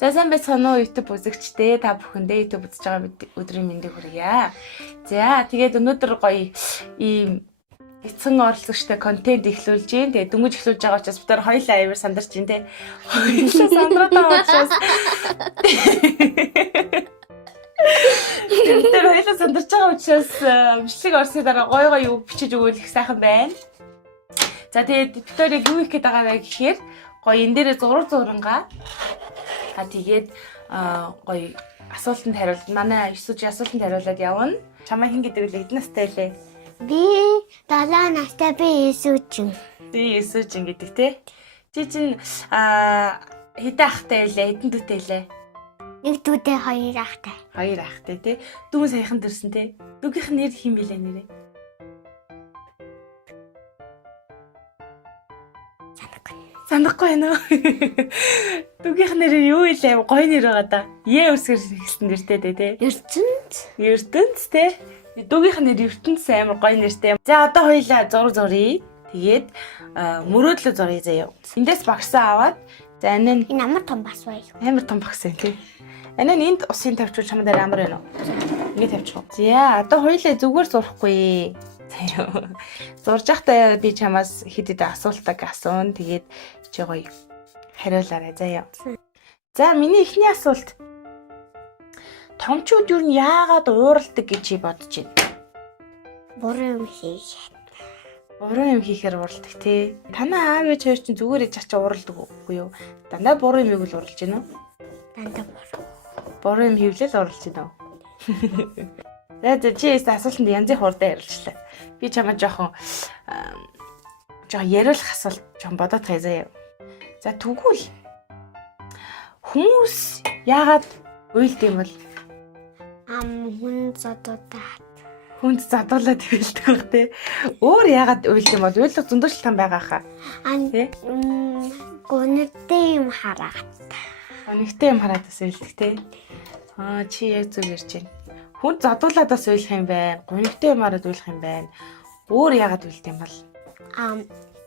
За сайн байцгаана уу YouTube үзэгчдээ та бүхэндээ YouTube үзэж байгаа өдрийн мэндийг хүргье. За тэгээд өнөөдөр гоё ийм эцэн оролцогчтой контент эхлүүлж гин. Тэгээд дөнгөж эхлүүлж байгаа учраас бид хоёр хоёулаа аяар сандарч гин те. Хоёулаа сандраад байгаа учраас. Бид хоёулаа сандарч байгаа учраас бичлэг орсны дараа гоё гоё юу бичиж өгвөл их сайхан байна. За тэгээд бид хоёр юу хийх гээд байгаа вэ гэхээр гоё энэ дээрээ зурангаа тэгээд гоё асуултанд хариулт манай 9 сая асуултанд хариулаад явна. Чамаа хэн гэдэг вэ? Эдэн настай лээ. Би 7 настай би Есүжин. Би Есүжин гэдэг те. Чи чинь хэдэн ахтай лээ? Хэдэн дүүтэй лээ? Нэг дүүтэй, хоёр ахтай. Хоёр ахтай те. Дүүн саяхан дэрсэн те. Дүүгийнх нь нэр хэм билээ нэрээ? Санахгүй байна уу? Дүүгийнх нэр юу илээ? Гоё нэр байгаа да. Е үсгэр хэлсэн нэртэй те. Ертөнц те. Дүүгийнх нэр ертөнц амар гоё нэртэй. За одоо хоёлаа зуръя. Тэгээд мөрөөдлөө зуръя заяа. Эндээс багсаа аваад за энэ амар том бас бай. Амар том багс юм те. Энд усын тавьчих чамд амар байна уу? Ингэ тавьчих. За одоо хоёлаа зүгээр зурхгүй. Зурж байхдаа би чамаас хэд хэдэн асуултыг асуун. Тэгээд чи гоё хариулаарай заяа. За миний эхний асуулт. Томчууд юу н яагаад ууралдаг гэж чи бодож байна? Буруу юм хийх. Буруу юм хийхээр ууралдаг тий. Танаа аав ээж хоёр чинь зүгээр ээж чачаа ууралдаг үгүй юу? Дандаа буруу юмыг л ууралж байна уу? Дандаа буруу. Буруу юм хийвлэл ууралж байна уу? За чи асуултанд янзын хурдан ярилчлаа. Би чамаа жоохон яриулах асуулт жоохон бодоод тайзаа. За тэгвэл хүмүүс яагаад уйлд юм бол? Хүнд задуулаад хэлдэг баг те. Өөр яагаад уйлд юм бол? Уйлах зөндөө шалтгаан байгаа хаа. Гонигтэй юм хараад. Гонигтэй юм хараад бас уйлдаг те. Чи яг зөв ярьж байна. Хүнд задуулаад бас уйлах юм байна. Гонигтэй юм хараад уйлах юм байна. Өөр яагаад уйлд юм бол?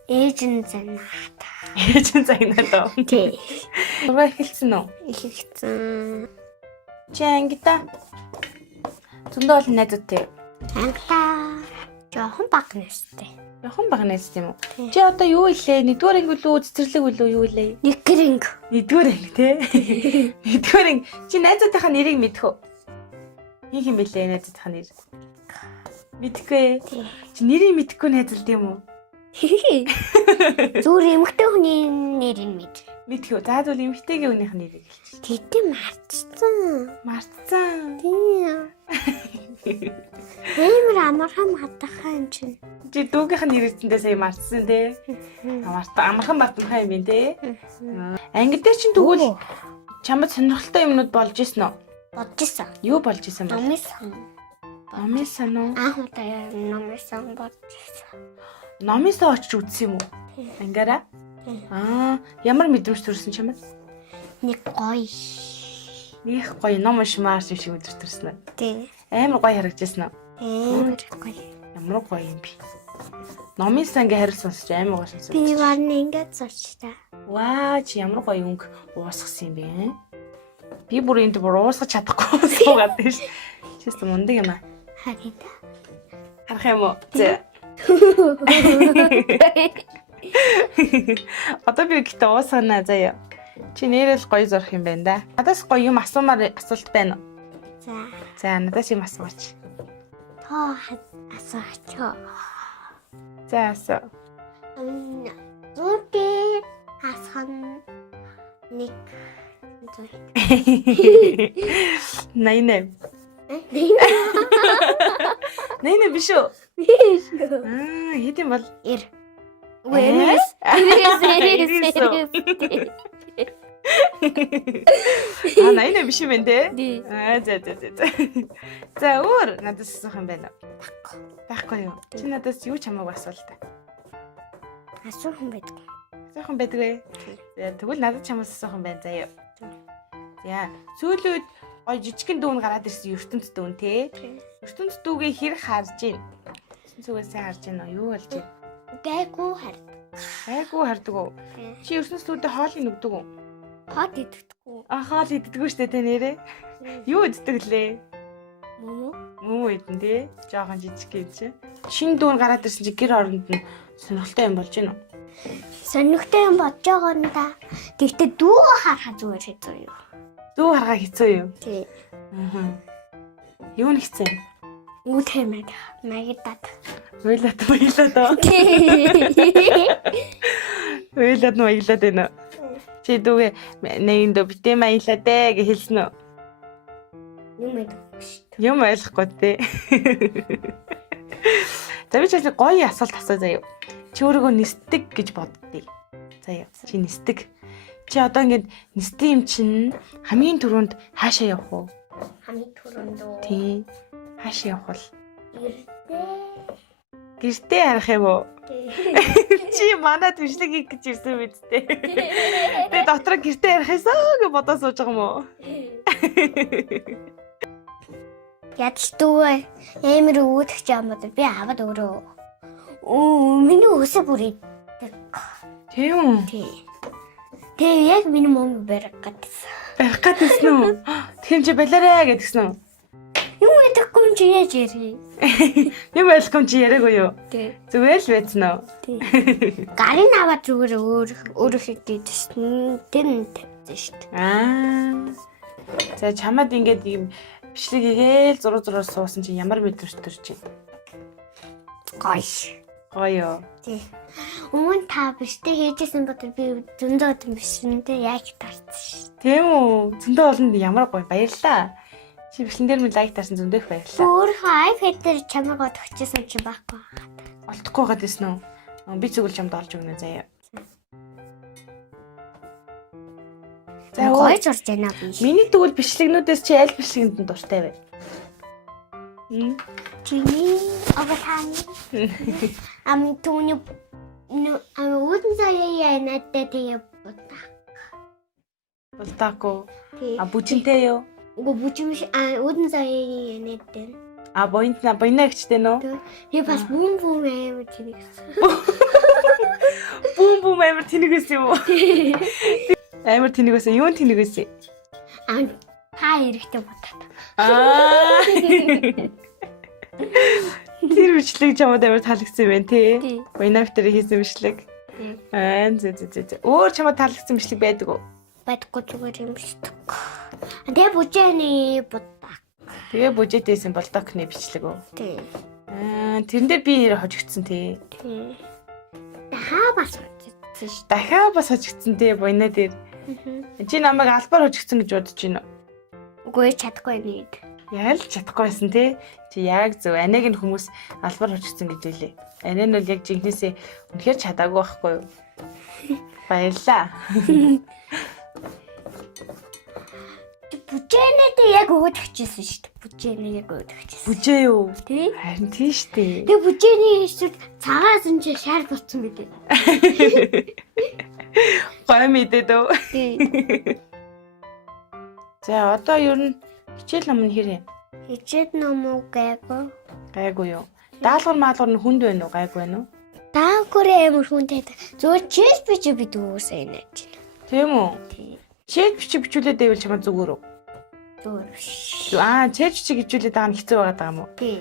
Ээжин загнаад. Ээжин загнаад оо. Тий. Ураа эхэлсэн үү? Эхэлсэн. Чи ангита. Зөндөө олон найзуудтай. Ангита. Жохон баг нэстэй. Жохон баг найзтай юм уу? Чи одоо юу илээ? Нэгдүгээр анги үлээ, цэцэрлэг үлээ юу илээ? Нэгдүгээр анги те. Нэгдүгээр анги. Чи найзуудынхаа нэрийг мэдэх үү? Хин юм бэлээ найзуудынхаа нэр? Мэдхгүй. Чи нэрийг мэдэхгүй найзлд юм уу? Зүгээр эмэгтэй хүний нэрийг мэдэх үү? За тэгвэл эмэгтэйгийн хүнийх нэрийг хэлчих. Тэдэ Марцсан. Тийм. Эмэр амархан хатахаа юм чинь. Чи дүүгийнх нь нэрээсэндээ сая марцсан те. Амархан батмахаа юм бэ те. Анги дээр чинь тэгвэл чамд сонирхолтой юмнууд болж исэн үү? Бодож исэн. Юу болж исэн бэ? Номын сан уу? Ахмадаа номын сан бодож исэн. Номын сан очиж үзсэн юм уу? Ангаараа? Ямар мэдрэмж төрсөн чамд? Нэг гоё Ном уншмаар шиг өдөртөрсөн үү? тий. Амар гоё харагдажсэн үү? Амар гоё. Ямар гоё юм бэ? Номын сан ингээ хариу сонсож амар гоё сонсож. Би варны ингээд зурчтай. Ваа чи ямар гоё өнгө уусгасан юм бэ? Би бүр энд бүр уусгаж чадахгүй суугаад байна ш. Чист мундаг юм аа. Харах юм уу? За. Одоо би гэдэг уусгана заяа. Чи нэрэл гоё зурх юм байна да. Надаас гоё юм асуулт байна уу? За надаас юм асуугач. Асууч. За асуу. Зүрхээ асхан нэг 88. 88 биш үү? Хэд юм бол? 90. Вэрнэс. Найна биш юм те. За. За өөр надаас асуух юм байна. Байхгүй юу? Чи надаас юу ч хамаагүй асуул та. Асуух юм байдаг. Асуух юм байдгүй. За тэгвэл надад чамаас асуух юм байна заяа. За сүүлийн үед гоё жижигхэн дүүн гараад ирсэн ертөнц дүүн те. Ертөнц дүүгээ хэрэг харж гин. Сүнсгээс харж гин юу болж байна? Гайгүй хард. Гайгүй хардаг уу? Чи ертөнц дүүдэд хоолыг нүгдэг үү? хот идэгдэхгүй. Хоол иддэггүй штэ тэ нэрээ. Юу иддэг лээ? Муу идэн тий. Жохон жижиг юм чи. Шинэ дүүр гараад ирсэн чи гэр оронд нь сонирхолтой юм болж байна уу? Сонирхтой юм бодож байгаа юм да. Тэгтээ дүүгээ харахаа зүгээр хэцүү юу? Дүү харгаа хэцүү юу? Тий. Аа. Юу нь хэцүү? Үт хэмээд магадад. Уйлаад баялаад. Уйлаад баялаад байна. Чи дүүгээ нэгэн дөө битээ маялаа дээ гэж хэлсэн үү? Юм мэдгүй шүү. Юм ойлгохгүй дээ. За би ч гэсэн гоё асуулт асуу заяа. Чи өөрийгөө нисдэг гэж боддгийг. Заяа. Чи нисдэг. Чи одоо ингэж нисдэг юм чинь хамгийн түрүүнд хаашаа явах вэ? Хамгийн түрүүнд үү? Тий. Хаашаа явах вэ? Гэртээ. Гэртээ харах юм уу? Чи манад бичлэг хийх гэж ирсэн биз дээ. Тэгээ дотроо гэртээ харах юмсаа гэж бодож сууж байгаа юм уу? Ядч дүү эмэр үүдэх юм бол би аваад өөрөө. Миний үсээ бүр иддэг. Тийм үү? Тий. Тэгээ яг миний мөн барих гэдсэн. Барих гэдсэн үү? Тийм чи балараа гэдгсэн үү? Юм идэхгүй юм чи яаж ярий? Юм ойлгохгүй чи яриаггүй юу? Тий. Зүгээр л байсан уу? Тий. Гарын аваад зүгээр өөрөө хийдсэн. Тэн тавьсан шүү дээ. Аа. За чамд ингээд ийм бичлэг хийгээл зураг суусан чи ямар мэдрэмж төрж байна? Гоё. Гоё. Тий. Өмнө та биштэй хийжсэн бодвол би зөндөө өдөн бишнэдээ яг тарсан шүү. Тийм үү? Зөндөө олонд ямар гоё баярлаа. Чи бичлэн дээр минь лайк тарсан зөндөө их баярлаа. Өөр iPad дээр чамайг одчихсан чи байхгүй. Олдохгүй байгаа дэсэн үү? Би зүгэл чамд олж өгнө заяа. За Гоё зурж байна би. Миний тэгвэл бичлэгнүүдээс чи аль бичлэгэнд нь дуртай вэ? Чиний аватан. Түүний үүдэн заяа надад тэгээ бота. Болтаагүй. Тий. Бүжинтэй юу? Уг бүжимш үүдэн заяа надад. Боёна гэжтэй нөө? Би бас бүүм амар тэнэг. Бүүм амар тэнэг байсан юм уу? Амар тэнэг байсан. Юу тэнэг байсан? Та эрэхтэй бодоод. Тэр бичлэг чамд амар таалагдсан юм байна тий. Тий. Боёнавтер хийсэн бичлэг. Зэ. Өөр чамд таалагдсан бичлэг байдаг уу? Байдаггүй зүгээр юм шүү дээ. Тэгээ бүжээний бодоо. Тэгээ бүжээдээсэн болдокны бичлэг үү? Тий. Тэрэн дээр би нэр хожигдсан тий. Тий. Дахиад бас хожигдсан шүү. Дахиад бас хожигдсан тий боёна дээр. Чи намайг албаар хожигдсан гэж бодож байна уу? Үгүй чадахгүй нэг. Яг л чадахгүй байсан тий. Чи яг зөв аниг нь хүмүүс албаар хожигдсан гэж хэлээ. Ани нь бол яг жинхнээсээ үнэхээр чадаагүй байхгүй юу? Баярлаа. Бүжээнээ яг өөдөгчсэн шүү дээ. Бүжээнээ яг өөдөгчсэн. Бүжээ юу? Тий? Харин тий штэ. Тэгээ бүжээний эсвэл цагаас нь чи шаар болцсон гэдэг. Гой мэдээд үү? Тий. За одоо ер нь хичээл ном нь хэрэг? Хичээд ном уу гайгүй. Гайгүй юу? Даалгавар маалгавар нь хүнд байна уу? Гайгүй байна уу? Даагүрээ амар хүнтэй. Зүгээр чийс бичиж бид үгүйсээ нэж. Тийм үү? Тий. Чэд бичүүлээд байвал чамд зүгээр үү? Зүгээр биш. Чэд бичүүлээд байгаа нь хэцүү байгаа юм уу? Тий.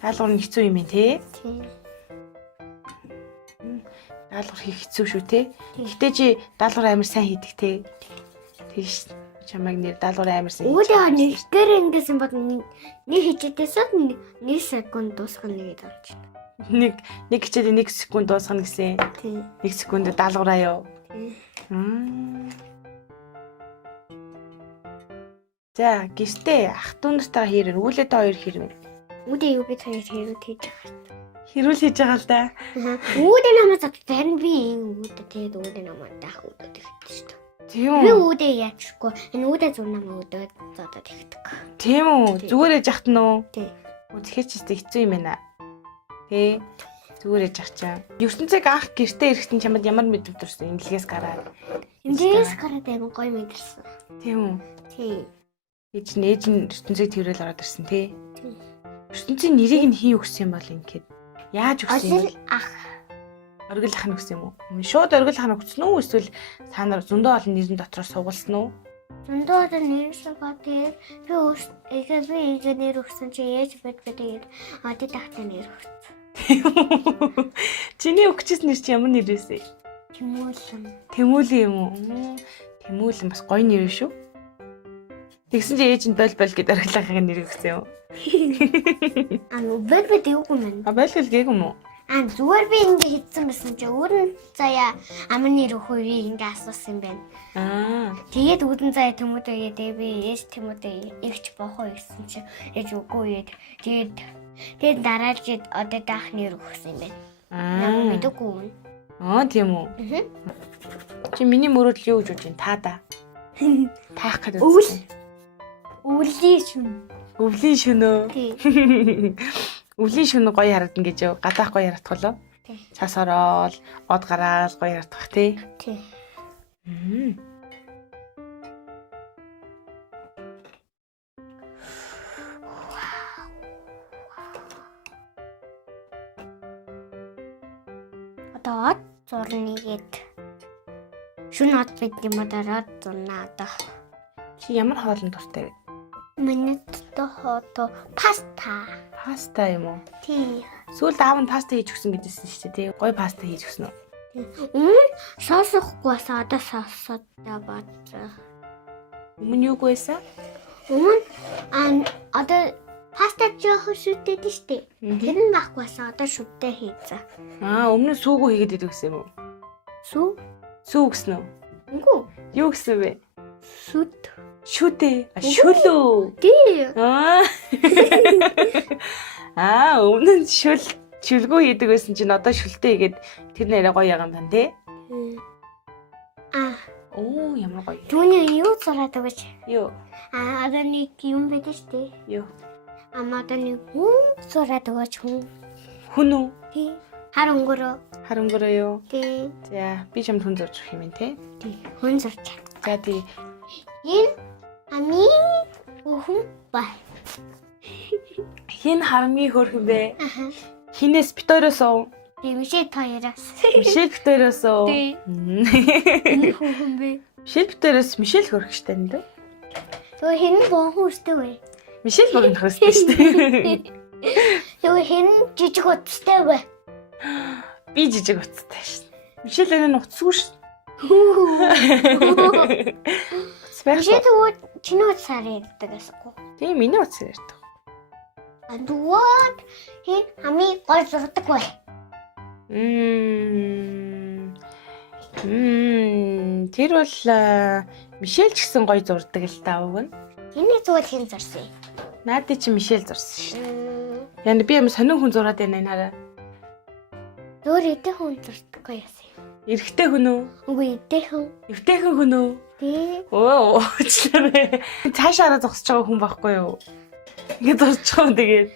Даалгавар нь хэцүү юм тий? Тий. Даалгавар хийх хэцүү шүү тий. Гэхдээ чи даалгавар амар сайн хийдэг тий. Тийш чамайг нэр даалгавар амар сайн. Үүдээ нэггээр ингэсэн бод нэг хичээдээс 1 секунд дуусгах нэгэд авч. Нэг хичээд 1 секунд дуусгана гэсэн. Тий. 1 секунд даалгавраа юу? Тий. За гэртээ ах дүү нартайгаа хэрэг үүлээд хоёр хэрэг. Үүдээ юу бид хоёр хэрэг хийж байгаа. Хэрүүл хийж байгаа л да. Үүдээ намайг зарим би үүдээ тэгээд үүдээ намайг даах үүдээ тэгдэг шүү дээ. Тийм Би үү? үүдээ яачгүй. Энэ үүдээ зур намайг үүдээ зодод тэгдэг. Тийм үү? Зүгээр ээж ахт нь уу? Тий. Үзэхэж ч хэцүү юм байна. Тэ. Зүгээр ээж ах чаа. ертөнцийг анх гэртээ ирэхдээ чамд ямар мэдрэмж төрсөн? Имлгээс гараад. Эндээс гараад аймаг гоё мэдэрсэн. Тийм үү? Тий. Ээж нь ертөнцийг тэрэл ороод ирсэн тий. Тий. ертөнцийн нэрийг нь хий өгсөн юм бол ингээд яаж өгсөн юм Олол бэ? ах. Оргилах нь гэсэн юм уу? Шууд оргилах нь өгсөн үү? Эсвэл та нар зөндөө олон нэрэн дотор сугалсан уу? Зөндөө олон нэрсэгаа тэгээд би нэр өгсөн чи ээж тэгээд ади тахтай нэр өгсөн. Чиний өгчсэн нэр чи ямар нэр вэ? Тэмүүлэн юм уу? Тэмүүлэн бас гоё нэр шүү. Тэгсэн чи ээж нь бол гэд оргилахын нэр өгсөн юм. Бол гээгүй мэн. Бол гээгүй юм уу? Зүгээр би ингэ хийсэн байсан чи өөрөн заяа амын нэр өгөхөөрийг ингэ асуусан юм байна. Тэгээд үүдэн заяа Тэмүүтэй гэдэг би ээж Тэмүүтэй эгч бохоо гэсэн чи ээж үгүй ээ. Тэгээд дараа жид одоо даах нэр өгсөн юм байна. Намайг мэдээгүй юм. Тийм үү? Чи миний мөрөдөл юу гэж бодож байна? Таада. Таах гэдэг. Өвлийн шүн. Өвлийн шөнөө. Тийм. Өвлийн шөнө гоё харагдана гэж юу? Гадаах гоё харагдах болов? Тийм. Цас ороод, од гараал гоё харагдах тий. Тийм. Одоо зурнийгээд шүн од бид юм дараад зурнаа одоо. Чи ямар хоолнд дуртай вэ? Миний хото паста. Паста юм уу? Тий. Сүүлд аав нь паста хийж өгсөн гэдээсэн шүү дээ тий. Гоё паста хийж өгсөн үү? Соосохгүй басаа одоо соосоо баацаа. Өмнө юу байсан? Одоо паста жоох шүтээд штэ. Тэр нь байхгүй басаа одоо шүтээ хийцээ. Өмнө сүүгүү хийгээд идэв гэсэн юм уу? Сүү гэсэн үү? Үгүй. Юу гэсэн бэ? Шүтээ. Шүлүү. Тий. Өмнө нь шүлгүү хийдэг байсан чинь одоо шүлтэй хийгээд тэр нэрээ гоё ягаан байна тий. Ямар гоё. Түүний юу зураад өгөөч. Юу? Одоо нэг юм байдаг штэ. Юу? Одоо нэг хүн зураад өгөөч хүн. Хүн үү? Тий. Хар өнгөрөө юу? Тий. За би чамд хүн зурж өгөх юм тий. Тий. Хүн зурж. За тий. Энэ ами хүн ба. Хин хармгийн хөрх юм бэ? Хинээс битээрээс уу? Мишель хоёроос. Мишель битээрээс уу? Тий. Энэ хүн бэ? Мишель битээрээс Мишель хөрх штэ нэ. Тэгээ хин бонхон өстэй вэ? Мишель бонхон хөстэй штэ. Тэгээ хин жижиг утастай вэ? Би жижиг утастай штэ. Мишель энэ утасгүй штэ. Мишель чиний утасаар ярьдаг гэсэн. Тийм миний утасаар ярьдаг. Дуад хин хамгийн гой зурдаг вэ? Тэр бол Мишель ч гэсэн гоё зурдаг л та уг нь. Эний зүгээр хин зурсан. Наадын чи Мишель зурсан шүү дээ. Яна би юм сонин хүн зураад байна энэ хараа. Зөөр эдэх хүн зурдаггүй яасан. Эрэгтэй хүн үү? Үгүй эдэх хүн. Эвтэйхэн хүн үү? Тий. Уучлаарай. Цаашаараа зогсож байгаа хүн байхгүй юу? Ингээд зурж байгаа юм тэгээд.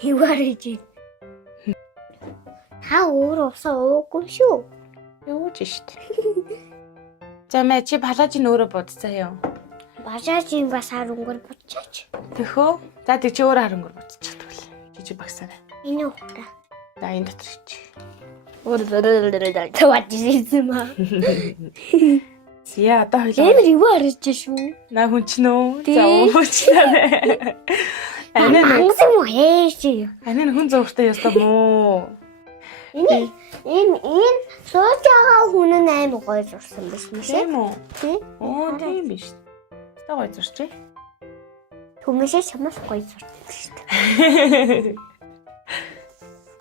Хиварэж. Та өөр усаа уугүй шүү. Юуж штт. За мэ чи палажин өөрөө будцаа юу? Бажаажийн бас хар өнгөр бутчаач. Тэхөө. За тэг чи өөрөө хар өнгөр будчихдаг бол. Жижиг багсаарай. Энэ ухта. За энэ дотор чи. Таваад ирсэн маа. Яа одоо хоёлаа. Энэ юу ариж шүү? На хүн ч нөө. За уучлаарай. Ангас юм хээш. Анин хүн зургтай ёстой мó. Энэ сууж байгаа хүн нь амар гоё зурсан биш үү? Тийм үү? Тийм. Тийм биш. Тэ гоё зурчих. Түмэшээ чамаас гоё зурдаг шүү дээ.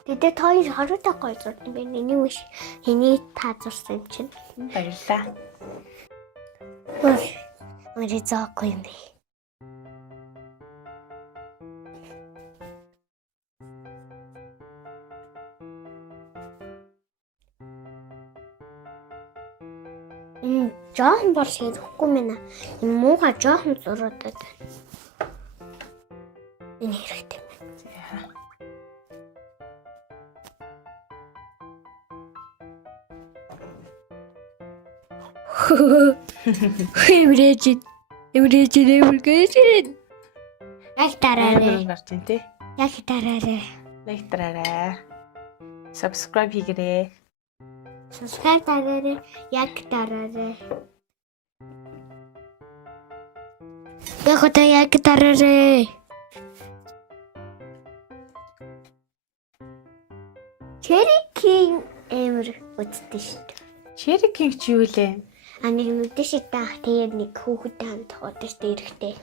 Тэгээд той харуутай гоё зурдаг байна. Энийг биш. Энийг та зурсан юм чинь. Баярлалаа. Мөрий зоохгүй юм бэ. Жоохон бол хийхгүй мэнэ. Энэ муухай жоохон зуруудад байна. Энэ хэрэгтэй байна. Эврэж. Яг дараарай. Гарч ин тий. Яг дараарай. Лайк дараарай. Subscribe хийгээрэй. Subscribe дараарай. Яг дараарай. Яг дараарай. Cherry King эмэр үзтээ шүү дээ. Cherry King чи юу лээ? Нэг мэдээш таах тэгээд нэг хүүхэдтэй хамт удаа шүү дээ эрэхтэй.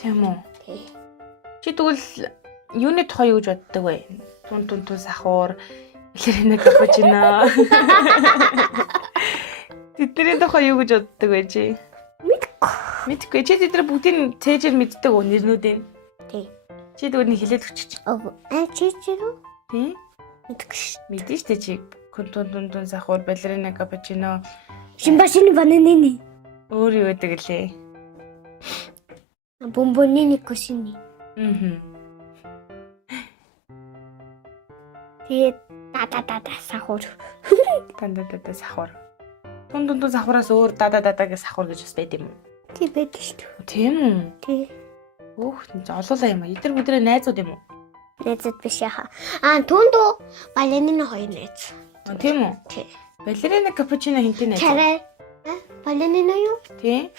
Тийм үү? Тий. Чи тэгвэл юуны тухай юу гэж боддог вэ? Тун сахуур, балерина капучино. Тэдний тухай юу гэж боддог вэ чи? Мэдгүй. Чи тэдний бүгдийг цээжээр мэддэг үү нэрнүүдийн? Тий. Чи тэгвэл нэг хэлээд өччих. Чи юу? Тий. Мэдгүй Мэдэн шүү. штэ чи тун сахуур, балерина капучино. Шинбашины бананины. Өөр юу гэдэг лээ? Бомбонины косины. Тэгээд да сахуур. Танда сахуур. Тун сахуураас өөр дадагийн сахуур гэж бас байд юм уу? Тий байдаг шүү дээ. Тийм үү? Тий. Өөх олуулаа юм аа. Эдгээр бүдрээ найзууд юм уу? Найзууд биш яха. Түндүү балерина хоёр найз. Тийм үү? Тий. Балерина капучино хинтээ найз. Чараа. Балерина юу? Тий.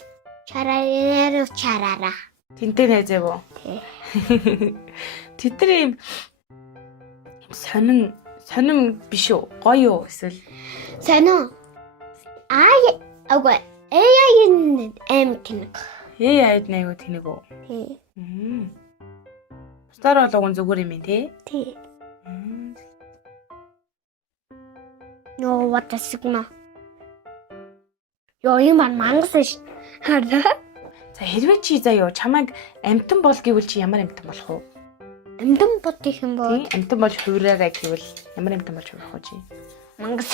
Чараараа. Тинтээ найз яв уу? Тий. Тэд нар юм сонин биш үү? Гоё юу эсвэл Сонио. Аягийн тэнэг. яад найгуу тэнэг үү? Тий. Стар болгон зүгээр юм тий? Тий. What a signal. Юм мангас ш. Хараа. За хэрвээ чи заяа чамайг амтан бол гэвэл чи ямар амтан болох вэ? Амдан бодих юм бол Амтан болж хувираарай гэвэл ямар амтан болж хувирах вэ чи? мангас.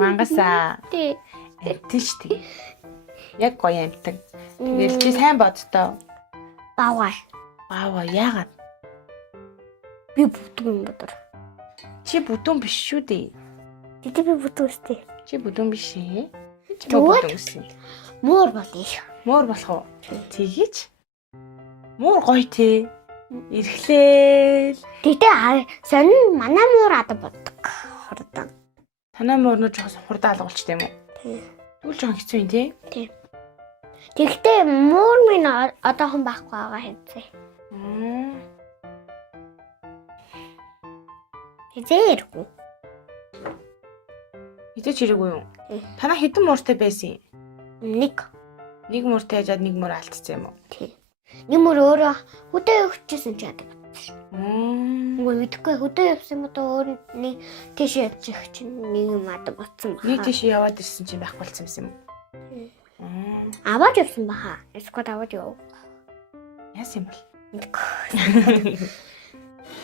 Мангасаа. Тий. Амтан шүү дээ. Яг гоё амтан. Тэгэл чи сайн бодтоо. Баваа. Яагаад? Би бүтэн бодор. Чи бүдүүн биш шүү дээ. Тэд би бүтэн үстэй. Чи бүдүүн биш ээ. Чи Тэгвэл? бүдүүн үсэн. Муур бодъё. Муур болох уу? Тэгэж. Муур гоё тий. Ирхлээл. Тэгтээ сонин манай муур ада боддог. Хурдан. Танай муурнууд жоохос хурдан алгуулч тийм үү? Тий. Тэгвэл жоох хэцүү юм тий. Тэгтээ муур минь одоохон байхгүй байгаа хэвчээ. Хэзээргүй. Хитэж ирээгүй юу? Тий. Танаа хэдэн мууртай байсан юм? Нэг Мууртай яжаад нэг муур алдчихсан юм уу? тий. Нэг мөр өөрөө хөдөө явчихсан ч яадаг. Мм. Мэдхгүй хөдөө явсан юм одоо өөр нэг тийш явчих чинь нэг юм ада ботсон баха. Нэг тийш яваад ирсэн чинь байхгүй болсон юм Тий. уу? Аваад явсан баха. Эсвэл аваад яв. Яасан юм бол? Мэдхгүй.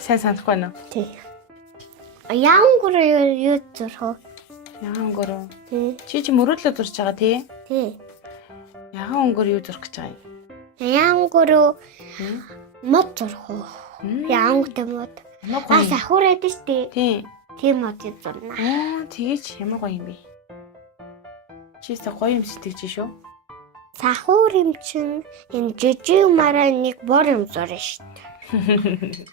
Сайн санахгүй байна уу? Тий. Яангур юу зурх. Ягаан өнгөрөө. Тий. Чи мөрөөдлөө зурж байгаа тий? Тий. Ягаан өнгөр юу зурх гэж байгаа юм? Яангур мод зурх. Яангур мод. Сахуур байдаг штэ. Тий. Тийм мод зурна. Тэгэж ямар гоё юм бэ? Чисээ гоё юм сэтгэж шүү. Сахуур юм чин энэ жижиг мараа нэг бор юм зурна штэ.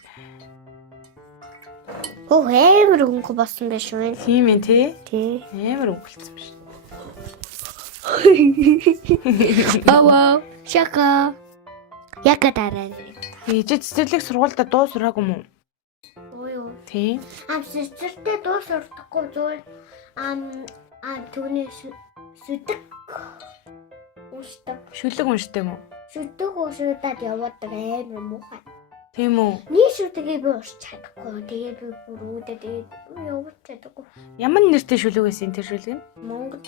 Амар өнгө болсон байх шүү. Тийм ээ тий. Тий. Амар өнгөлцсөн биш. Бава. Шака. Яка дараа. Чи цэцэрлэг сургуультай дуу сураагүй юм уу? Ой. Тий. Цэцэрлэгтэй дуу сурдаггүй зүгээр түүний сүдэг. Уушдаг. Шүлэг уншдаг юм уу? Сүдэг уушдаад яваад амар муухай. Тийм үү? Нэг шүдэгээ би уурч чадахгүй. Тэгээ би бүр үүдээ тэгээд явуулж чадахгүй. Ямар нэртэй шүлэг байсан тэр шүлэг нь? Монгол.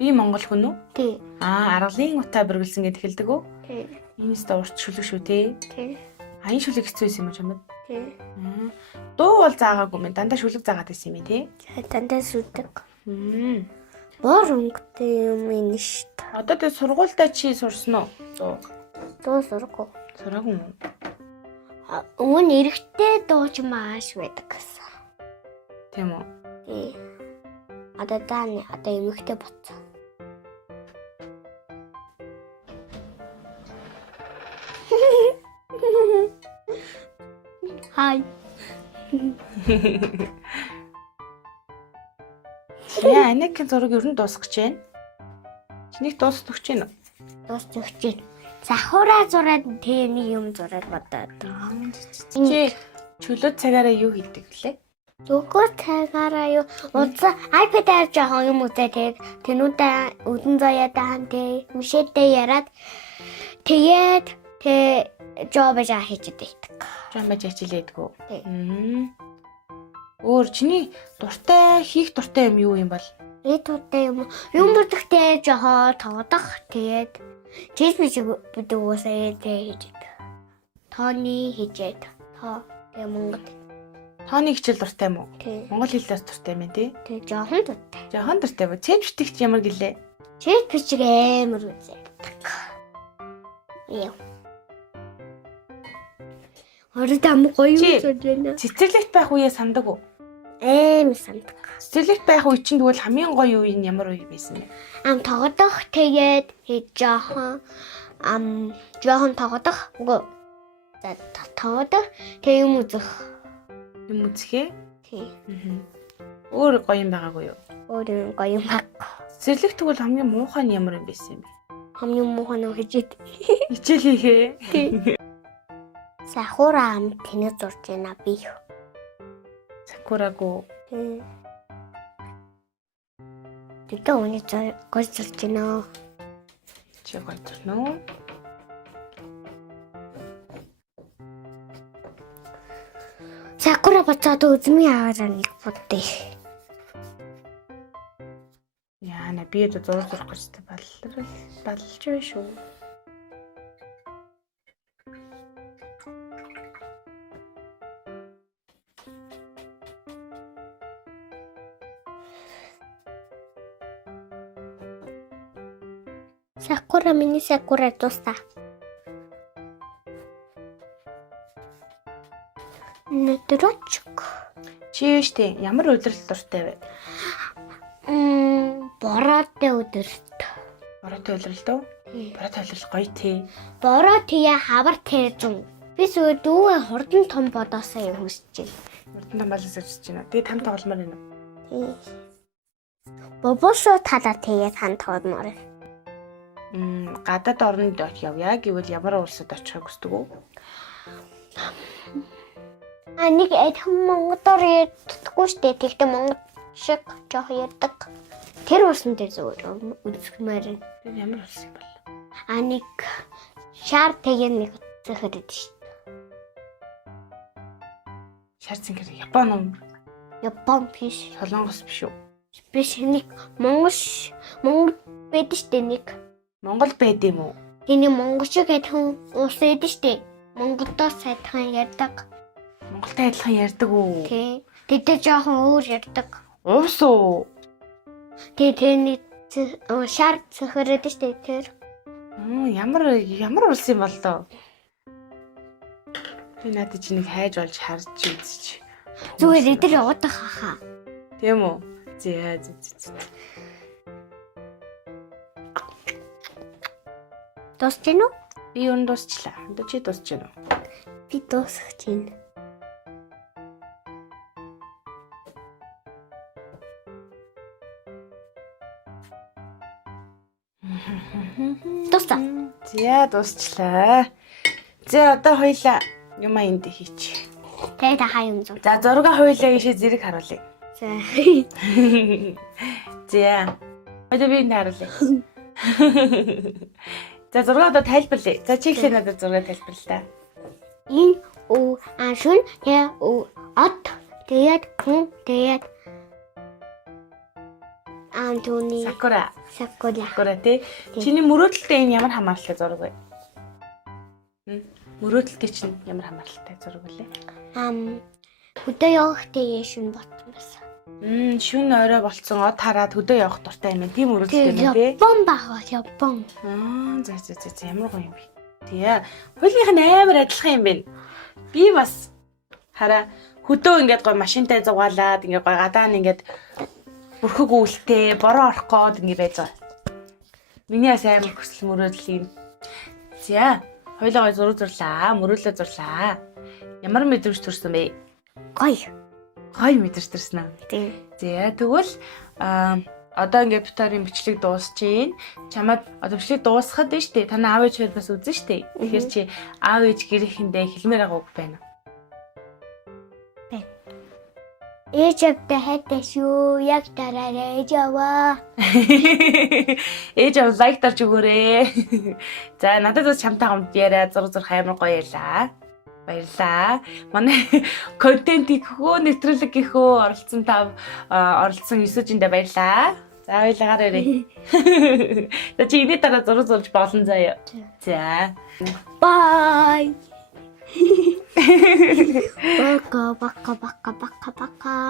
Би Монгол хүн үү? Тий. Аргалын утаа бүргэлсэн гэд хэлдэг үү? Тий. Энэс та урт шүлэг шүү тий. Тий. Энэ шүлэг хэцүү байсан юм уу чамд? Тий. Дуу бол заагаагүй юм. Дандаа шүлэг заагаад байсан юм тий. Тандаа сүдэг. Бор өнгөтэй юм энэ шүү дээ. Одоо тэг сургуультай чи сурсан уу? Дуу сурахгүй. Сураагүй юм. Өмнө эрэхтэй дууч мааш байдаг гэсэн. Тийм үү? Тий. Одоо эмэгтэй боцсон. Хай. Яа, Аникийн зураг ер нь дуусгаж байна. Чинийх дуусгах гэж байна уу? Дуусгаж байна. Сахураа зураад тэний юм зураад бодоод. Чи чөлөө цагаараа юу хийдэг вүлээ? Нөгөө цагаараа юу удаа iPad-аар жоохон юм үзээд тэнүүдээ өдөн заяатай хамтээ мишэдтэй яриад тэгээд жобж хийж идэв. Жамбаж хичээлээдэг үү? Тий. Өөр чиний хийх дуртай юм юу юм бол? Итүүтэй юм бүрдэгтэй жоохон тоглох тэгээд чиз бид уусаа хийж идэв. Тооны хийжээд тэгээ Монгол Тооны хичээл дуртай юм уу? тий. Монгол хэлээс дуртай юм тий? Тэгээ жоохон дуртай. Жохон дуртай ба. Чэт битгч ямар гэлээ? Чиз бичиг амар үзээд. Яа. Орой ам гоё үзэж байна. Цэцэрлэгт байх үеэ сандаг уу? Сандаг. Цэцэрлэгт байх үе чинь тэгвэл хамгийн гоё үе нь ямар үе байсан бэ? Тоглох тэгээд жоохон тоглох. Үгүй. За тоглох тэг юм үзэх. Юм үзэхээ? Тий. Өөр гоё юм байгаагүй юу? Өөр гоё юм баг. Цэцэрлэгт тэгвэл хамгийн муухай нь ямар юм байсан юм бэ? Хамгийн муухай нь хижээд. Хичээл хийхээ. Тий. Сахураа ам тэнэ зурж байна би. Сакурагу. Тий. Тэгээд өний гоё зурж байна. Чи гоё зурнаа. Сакура бацаад үзмийн аваараа нэг бодъё. Яана би зураг зурах гэж балж байна шүү. Сакура миний сакура туста. Нэтрочк. Чи штэ ямар удирдал дуртай вэ? Бороотой удирд. Бороотой удирдал уу? Бороотой удирдал гоё тий. Бороо тие хавар тээжүн. Би дүүгээ хурдан том бодоосоо хүсэж байна. Хурдан том балаас өсөж байна. Тэгээ там тогломоор байна уу? Бобошо талаа тэгээ тань тогломоор. Гадаад орнд явъя гэвэл ямар улсад очихыг хүсдэг үү? Нэг Монголоор ярьдаггүй штэ. Тэгтээ монгол шиг жоох ярьдаг. Тэр улсан дээр зүгээр үзмээр. Тэр ямар улс юм бол? Нэг шар тэгээ нэг зөөхөд штэ. Шар зингээр Япон юм. Япон биш. Солонгос биш үү? Биш нэг Монгол байдаг штэ нэг. Монгол байд юм уу? Тэний монгол шиг адилхан улс байдаг штэ. Монголдоо сайдхан ярьдаг. Монголтай адилхан ярьдаг уу? Тий. Тэдээ жоохон өөр ярьдаг. Уус уу? Тэний шар цохороод штэ тэр. Ямар улс юм бол доо? Би надад чи нэг хайж болж харж үзчих. Зүгээр эдэр яваад хаа. Тийм үү? Зээ. Дуусч гэнэ үү? Би юу дуусчлаа. Чи дуусч гэнэ үү? Би дуусгаж байна. Дуусна. За дуусчлаа. За одоо хоёлаа юм энд хийчих. Тэгээ та хаа юм зов. За зурга хоёлаа ишээ зэрэг харуулъя. За. За. Одоо би энд харуулъя. За зургаа одоо тайлбарлая. За чи ихлээр надад зургаа тайлбарлаа. Энэ шүн тэгээ от тэгээд хүн тэгээд Антони Сакура тий. Тий. Чиний мөрөөдөлтэй энэ ямар хамааралтай зураг вэ? Мөрөөдөлтэй чинь ямар хамааралтай зураг вэ? Хөдөө явахтай шүн ботсон байсан. Шүн орой болцсон од хараад хөдөө явах дуртай юм байна. Тийм мөрөөдөлтэй юм тий. Япон бага Япон. За ямар гоё юм бэ? Тий. Хоёулынх нь амар адилхан юм байна. Би бас хараа хөдөө ингээд гоё машинтай зугаалаад ингээд гоё гадаа нь ингээд бүрхэг үүлтэй бороо орох гээд ингэ байж байгаа. Миний бас амар хүсэл мөрөөдөл юм. За, хоёулаа гой зураг зурлаа, мөрөөлөө зурлаа. Ямар мэдрэмж төрсөн бэ? Гоё. Гоё мэдрэмж төрсөн аа. Тийм. За тэгвэл одоо ингээд битарын бичлэг дуусчихин. Чамаад одоо бичлэг дуусахад нь штэ. Танаа аав ээж бас үзэн штэ. Тэгэхээр чи аав ээж гэрээхэндээ хэлмээр байгаа үг байна. Ээж автай хайтай шүү. Яг дараарай ээж аваа. Ээж аваа лайк дарж өгөөрэй. За надад бас чамтай хамт яриа зур амар гоё ялаа. Баярлаа. Манай контентийг хөө нэвтрүүлэг гихөө оролцсон оролцсон Исүжиндээ баярлаа. За баялагаар өрөө. За чи энэ дараа зураг зурж болно заяа. За. Bye. Бака.